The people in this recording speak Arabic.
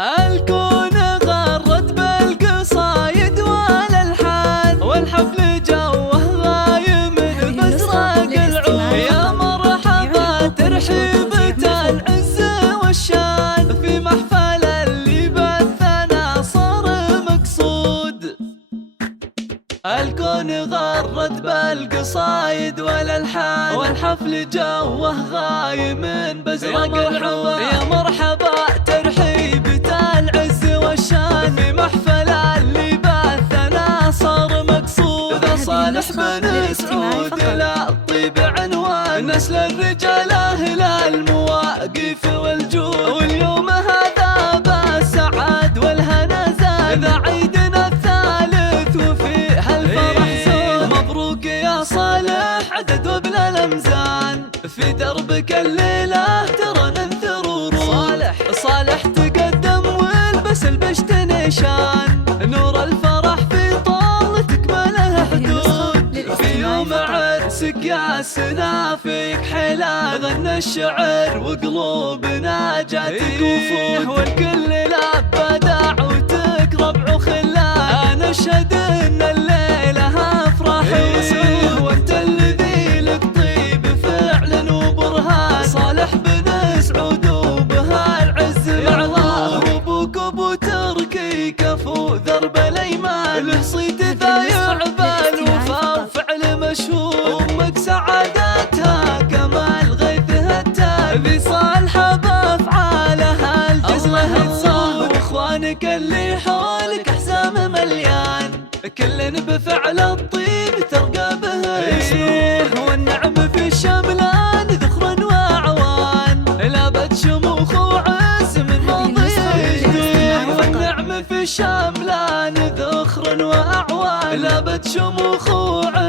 الكون غرد بالقصايد والالحان، والحفل جوه غايم بازرق العود. يا مرحبا ترحيبة العز والشان، في محفل اللي بثنا صار مقصود. الكون غرد بالقصايد والالحان، والحفل جوه غايم بازرق العود. يا مرحبا ترحيبة العز والشان، في محفل اللي بثنا صار مقصود. ذا صالح بن سعود للطيب عنوان، نسل الرجال اهل المواقف والجود. واليوم هذا بالسعاد والهنا زاد، ذا عيدنا الثالث وفيه الفرح زود. مبروك يا صالح عدد وبلا الامزان، في دربك الليله ترى ننثر ورود. صالح تقدم والبس البشت نشان، نور الفرح في طالتك ما له حدود. في يوم عرسك يا سنافك حلا، غنى الشعر وقلوبنا جاتك وفود. والكل لبى دعوتك ربع وخلان، انا اشهد ان الليله افراح وسود. وانت الذي لك طيب فعل وبرهان، صالح بن سعود وبها العز معلاه. وابوك ابو تركي كفو ذرب الايمان، له صيت ذايع بالوفا وفعل مشهود. امك سعادتها كمال غيثها التام، ذي صالحه بافعالها الجزمه تصاب. واخوانك اللي حولك حزام مليان، كل بفعل الطيب ترقى به يسلوه. والنعم في الشملان ذخر واعوان، لابد شموخ وعز من ماضي جدود. والنعم في الشملان ذخر واعوان، لابد شموخ وعز